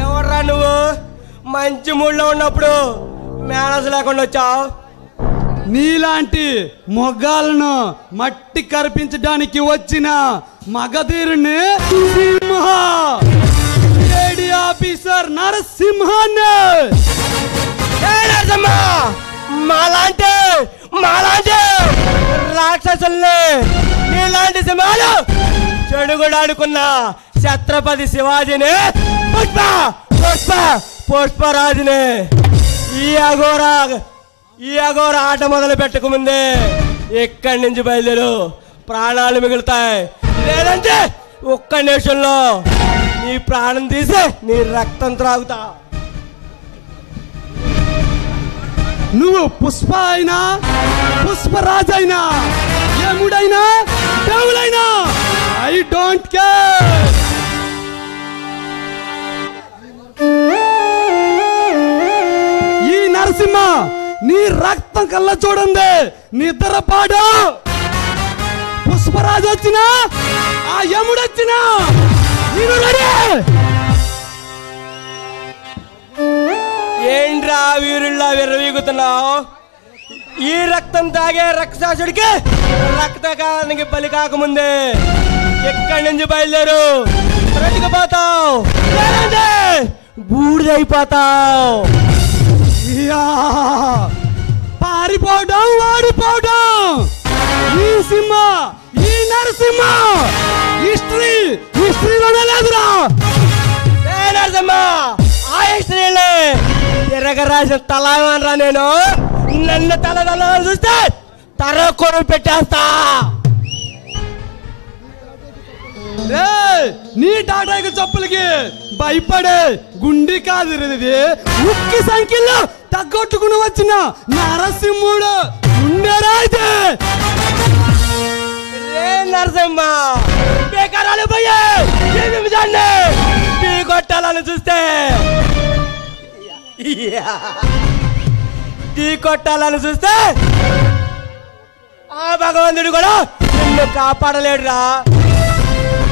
ఎవర్రా నువ్వు? మంచి మూడ్లో ఉన్నప్పుడు మేనస్ లేకుండా వచ్చావు. నీలాంటి మొగ్గాలను మట్టి కరిపించడానికి వచ్చిన మగధీరుని సింహ ఏడి ఆఫీసర్ నరసింహాన్ని. మాలాంటి రాక్షసుల్ని నీలాంటి సింహాలు చెడుగుడాడుకున్న ఛత్రపతి శివాజీని పుష్పరాజుని ఈ అఘోర ఆట మొదలు పెట్టకముందే ఇక్కడి నుంచి బయలుదేరు, ప్రాణాలు మిగులుతాయి. లేదంటే ఒక్క నిమిషంలో నీ ప్రాణం తీసి నీ రక్తం త్రాగుతా. నువ్వు పుష్ప అయినా పుష్పరాజు అయినా యముడైనా దేవుడైనా ఐ డోంట్ కేర్. ఈ నరసింహ నీ రక్తం కళ్ళ చూడండి, నిద్రపాడు. పుష్పరాజు వచ్చినా ఆ యముడు వచ్చినా నేను రెడీ. ఏంట్రా వీరుల్లా విర్రవీగుతున్నావు? ఈ రక్తం తాగే రక్షసుడికి రక్తకాలానికి బలి కాకముందే ఎక్కడి నుంచి బయలుదేరు, బ్రతికిపోతావు, లేదంటే బూడిదైపోతావు. పారిపోవడం వాడిపోవడం ఈ సింహ ఈ నరసింహ హిస్టరీలోనే లేదురా. నరసింహ ఆ హిస్టరీలే తిరగరాసిన తలరా. నేను నన్ను తల చూస్తే తర కొను పెట్టేస్తా. నీ టాటాకి చెప్పులకి భయపడే గుండి కాదు ఇది, ఉక్కి సంఖ్యలో తగ్గొట్టుకుని వచ్చిన నరసింహుడు ఉండేరా అయితే. నరసింహ బేకారాలు పోయే పీ కొట్టాలని చూస్తే టీ కొట్టాలని చూస్తే ఆ భగవంతుడు కూడా నిన్ను కాపాడలేడురా.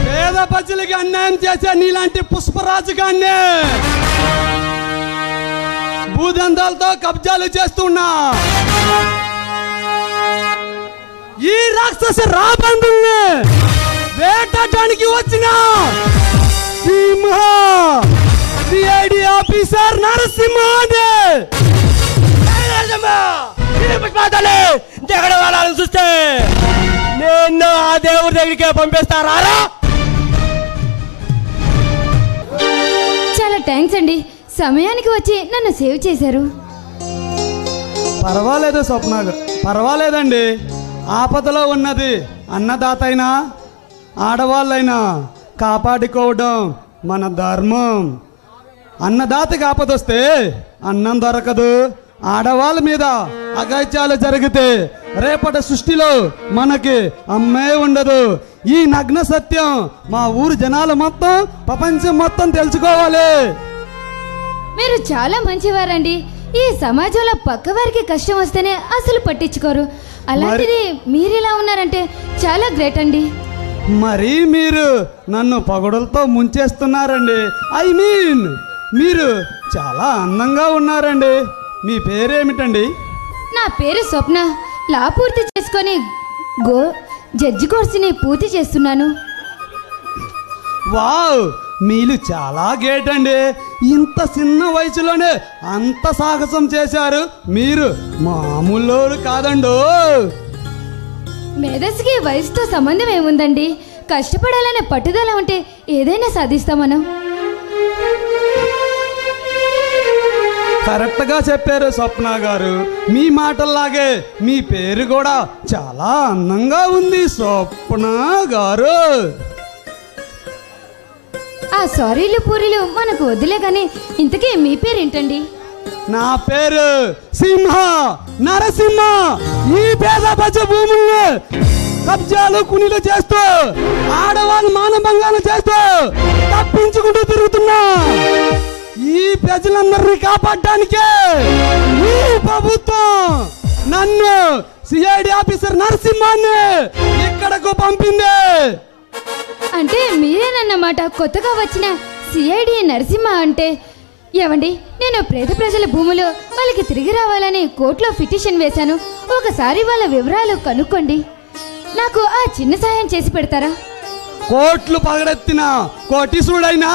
పేద ప్రజలకి అన్యాయం చేసే నీలాంటి పుష్పరాజు గాన్ని భూదందాలతో కబ్జాలు చేస్తున్నా ఈ రాక్షస రాబందుల్ని వేటాడడానికి వచ్చిన సింహ సిఐడి ఆఫీసర్ నరసింహాన్ని జగడ వాళ్ళని చూస్తే నేను ఆ దేవుడి దగ్గరికే పంపిస్తారా? చాలా థ్యాంక్స్ అండి, సమయానికి వచ్చి నన్ను సేవ్ చేశారు. పర్వాలేదు స్వప్న, పర్వాలేదండి. ఆపదలో ఉన్నది అన్నదాత అయినా ఆడవాళ్ళైనా కాపాడుకోవడం మన ధర్మం. అన్నదాతకి ఆపదొస్తే అన్నం దొరకదు, ఆడవాళ్ళ మీద అగాత్యాలు జరిగితే రేపటి సృష్టిలో మనకి అమ్మే ఉండదు. ఈ నగ్న సత్యం మా ఊరు జనాలు మొత్తం ప్రపంచం మొత్తం తెలుసుకోవాలి. మీరు చాలా మంచివారండి. ఈ సమాజంలో పక్క వారికి కష్టం వస్తేనే అసలు పట్టించుకోరు. అలాంటిది మీరు ఇలా ఉన్నారంటే చాలా గ్రేట్ అండి. మరి మీరు నన్ను పొగడులతో ముంచేస్తున్నారండి. ఐ మీన్ మీరు చాలా అందంగా ఉన్నారండి. మీ పేరేమిటండి? నా పేరు స్వప్న. లా పూర్తి చేసుకొని జడ్జి కోర్సుని పూర్తి చేస్తున్నాను. వావ్, మీరు చాలా గ్రేట్ అండి. ఇంత చిన్న వయసులోనే అంత సాహసం చేశారు. మీరు మామూలు కాదండు. మేధస్సుకి వయసుతో సంబంధం ఏముందండి? కష్టపడాలనే పట్టుదల ఉంటే ఏదైనా సాధిస్తాం మనం. కరెక్ట్గా చెప్పారు స్వప్న గారు. మీ మాటల్లాగే మీ పేరు కూడా చాలా అందంగా ఉంది స్వప్న గారు. ఆ సారీలు పూరీలు మనకు వదిలే కానీ ఇంతకీ మీ పేరేంటండి? నా పేరు సింహ నరసింహ. ఈ పేద ప్రజ భూముల్ని కబ్జాలు కునీలు చేస్తూ ఆడవాళ్ళు మానభంగాలు చేస్తూ తప్పించుకుంటూ తిరుగుతున్నా ఈ ప్రజలందరినీ కాపాడడానికే ఈ నన్ను సిఐడి ఆఫీసర్ నరసింహాన్ని ఇక్కడకు పంపింది. అంటే మీరేనన్నమాట కొత్తగా వచ్చిన సిఐడి నరసింహ అంటే. ఏమండి, నేను పేద ప్రజల భూములు వాళ్ళకి తిరిగి రావాలని కోర్టులో పిటిషన్ వేశాను. ఒకసారి వాళ్ళ వివరాలు కనుక్కోండి. నాకు ఆ చిన్న సాయం చేసి పెడతారా? కోట్లు పగడెత్తిన కోటీశ్వరుడైనా,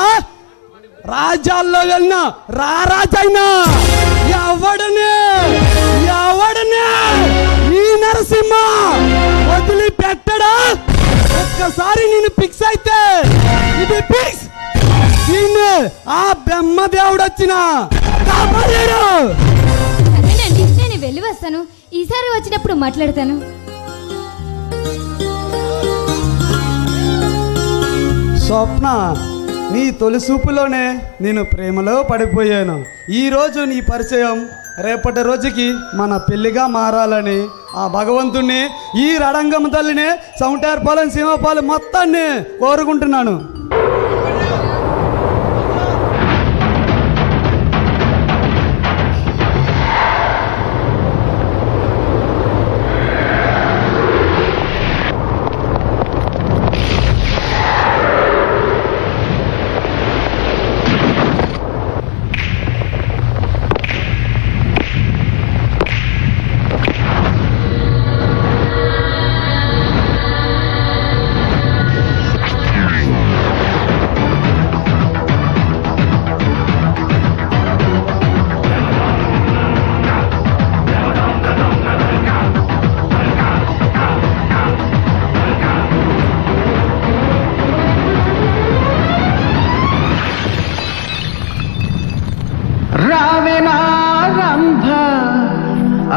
రాజ్యాల్లో వెళ్ళిన రారాజైనా ఎవడనే ఈ నరసింహ వదిలిపెట్టడా? ఒక్కసారి నేను ఫిక్స్ అయితే ఇది ఫిక్స్. దీన్ని ఆ బ్రహ్మదేవుడు వచ్చిన కాపాడారు. సరేనండి, నేను వెళ్ళి వస్తాను. ఈసారి వచ్చినప్పుడు మాట్లాడతాను. స్వప్న, నీ తొలి చూపులోనే నేను ప్రేమలో పడిపోయాను. ఈరోజు నీ పరిచయం రేపటి రోజుకి మన పెళ్లిగా మారాలని ఆ భగవంతుణ్ణి, ఈ రడంగం తల్లిని, సౌంటేర్పాలెం సింహపాలెం మొత్తాన్ని కోరుకుంటున్నాను.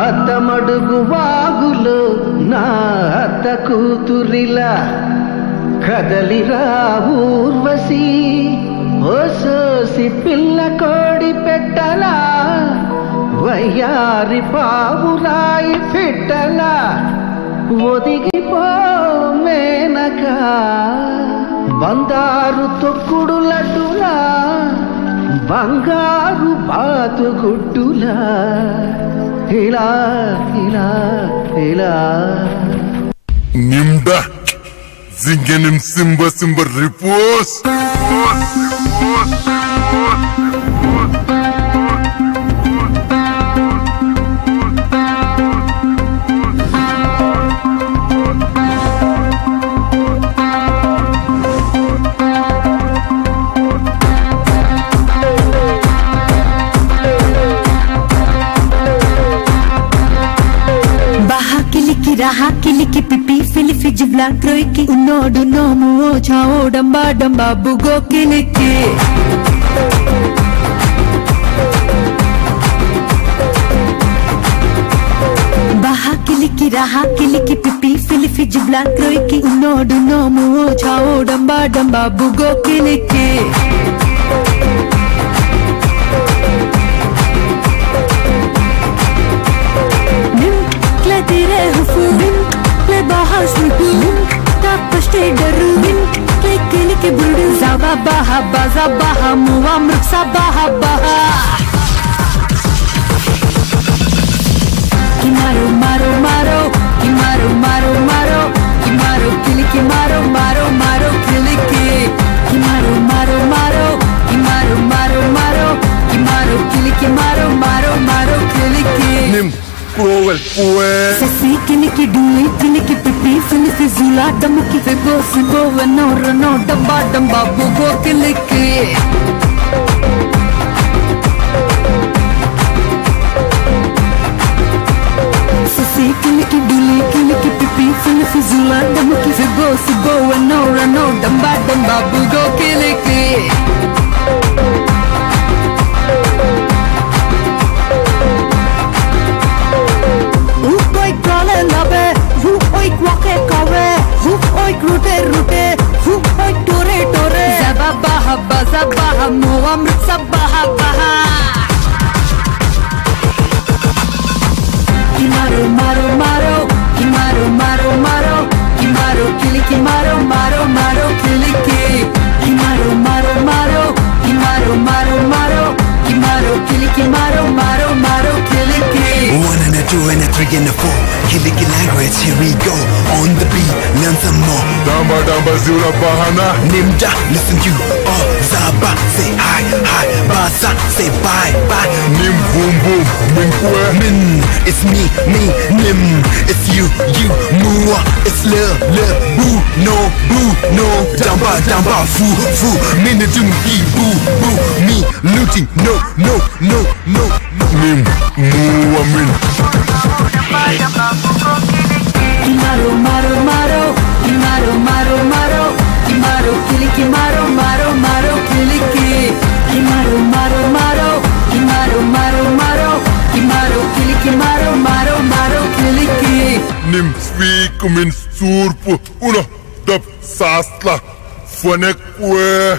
అతమడుగు వాగులో నా అత్త కూతురిలా కదలిరా ఊర్వశి, ఓసోసి పిల్ల కోడి పెట్టలా, వయ్యారి పావురాయి పెట్టలా, ఒదిగిపో మేనక బంగారు తొక్కుడు లడ్డులా, బంగారు బాతుగుడ్డులా, ఇలా ఇలా ఇలా Nimba Zingenim Simba repose. Raha kiliki pipi filifi jibla kroiki unodu nomu ocha odamba damba bugo kiliki Baha kiliki raha kiliki pipi filifi jibla kroiki unodu nomu ocha odamba damba bugo kiliki Baha baza baha muamruk sabaha baha Kimaro maro maro Kimaro maro maro Kimaro kiliki maro maro maro kiliki Kimaro maro maro Kimaro maro maro Kimaro kiliki maro maro maro kiliki Nim Powell Powell Sasi kiliki duli kiliki pipi filifi zula damuki febo sibo vano rano damba damba bugo kiliki Sasi kiliki duli kiliki pipi filifi zula damuki febo sibo vano rano damba damba bugo kiliki Rute rute, hu oi tore tore, zaba baha baza baha 2 and a 3 and a 4. Kiliki language, here we go. On the beat, learn some more. Damba zura bahana. Nimja, listen you. Oh, Zaba, say hi, hi. Baza, say bye, bye. Nim boom boom. Min kwe. Min, it's me, Nim, it's you, Mua, it's love, boo, no. Damba, foo. Min the boo, me, looting, no. Nim mua min. Imaro, kiliki, maro, kiliki. Imaro, kiliki, maro, kiliki. Nim speak min surpo. Una dap sasla. Fonek kwe.